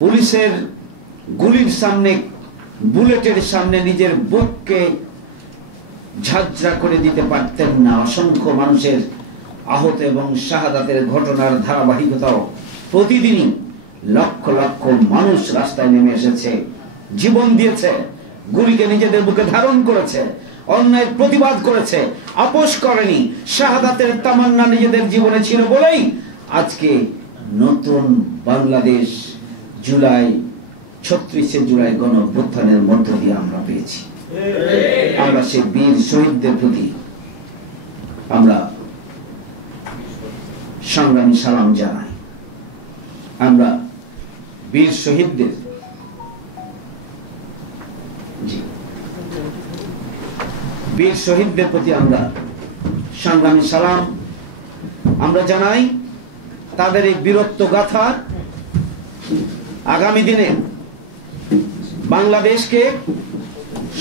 পুলিশের গুলির সামনে, বুলেটের সামনে নিজের বুককে ঝাঁঝরা করে দিতে পারতেন না। অসংখ্য মানুষের আহত এবং শাহাদাতের ঘটনার ধারাবাহিকতাও প্রতিদিনই লক্ষ লক্ষ মানুষ রাস্তায় নেমে এসেছে, জীবন দিয়েছে, গুলিকে নিজেদের বুকে ধারণ করেছে, অন্যায়ের প্রতিবাদ করেছে, আপোষ করেনি। শাহাদাতের তামান্না নিজেদের জীবনে ছিল বলেই আজকে নতুন বাংলাদেশ জুলাই ৩৬শে জুলাই গণ অভ্যুত্থানের মধ্য দিয়ে আমরা পেয়েছি। আমরা সেই বীর শহীদদের প্রতি আমরা সংগ্রামী সালাম জানাই। আমরা বীর শহীদদের প্রতি আমরা সংগ্রামী সালাম আমরা জানাই। তাদের এই বীরত্ব গাথা আগামী দিনে বাংলাদেশকে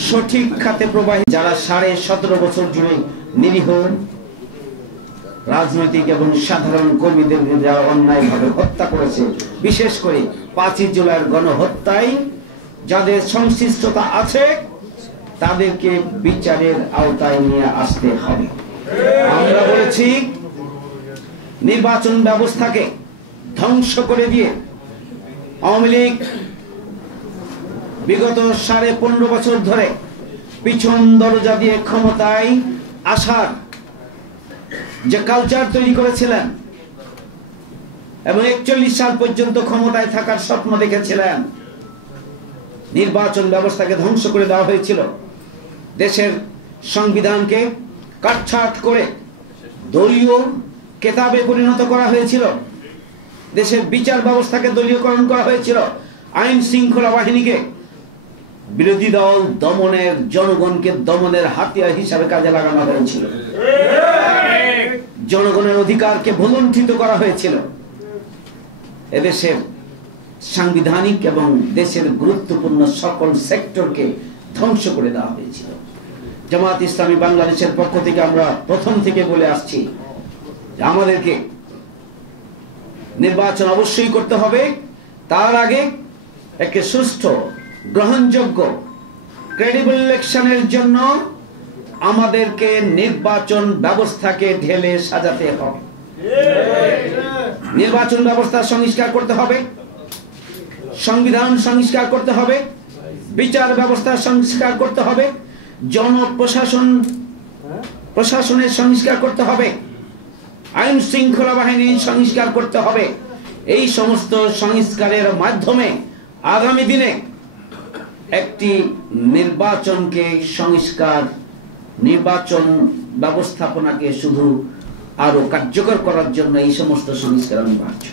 সঠিক খাতে প্রবাহী, যারা 17.5 বছর জুড়ে নিরীহ রাজনৈতিক এবং সাধারণ কর্মীদের যারা অন্যায়ভাবে হত্যা করেছে, বিশেষ করে 5ই জুলাইয়ের গণহত্যায় যাদের সংশ্লিষ্টতা আছে তাদেরকে বিচারের আওতায় নিয়ে আসতে হবে। আমরা বলেছি নির্বাচন ব্যবস্থাকে ধ্বংস করে দিয়ে আওয়ামী লীগ বিগত 15.5 বছর ধরে পিছন দরজা দিয়ে ক্ষমতায় আসার যে কালচার তৈরি করেছিলেন এবং 41 সাল পর্যন্ত ক্ষমতায় থাকার স্বপ্ন দেখেছিলেন, নির্বাচন ব্যবস্থাকে ধ্বংস করে দেওয়া হয়েছিল। দেশের সংবিধানকে কাটছাঁট করে দলীয় কেতাবে পরিণত করা হয়েছিল। দেশের বিচার ব্যবস্থাকে দলীয়করণ করা হয়েছিল। আইন শৃঙ্খলা বাহিনীকে বিরোধী দল দমনের, জনগণকে দমনের হাতিয়ার হিসাবে কাজে লাগানো হয়েছিল। জনগণের অধিকারকে ভুলুণ্ঠিত করা হয়েছিল। এদেশের সাংবিধানিক এবং দেশের গুরুত্বপূর্ণ সকল সেক্টরকে ধ্বংস করে দেওয়া হয়েছিল। জামাত ইসলামী বাংলাদেশের পক্ষ থেকে আমরা প্রথম থেকে বলে আসছি যে আমাদেরকে নির্বাচন অবশ্যই করতে হবে। তার আগে একটি সুষ্ঠু, গ্রহণযোগ্য, ক্রেডিবল ইলেকশনের জন্য আমাদেরকে নির্বাচন ব্যবস্থাকে ঢেলে সাজাতে হবে। নির্বাচন ব্যবস্থা সংস্কার করতে হবে, সংবিধান সংস্কার করতে হবে, বিচার ব্যবস্থা সংস্কার করতে হবে, প্রশাসনের সংস্কার করতে হবে, আইন শৃঙ্খলা বাহিনীর সংস্কার করতে হবে। এই সমস্ত সংস্কারের মাধ্যমে আগামী দিনে একটি নির্বাচন ব্যবস্থাপনাকে শুধু আরো কার্যকর করার জন্য এই সমস্ত সংস্কার অনিবার্য।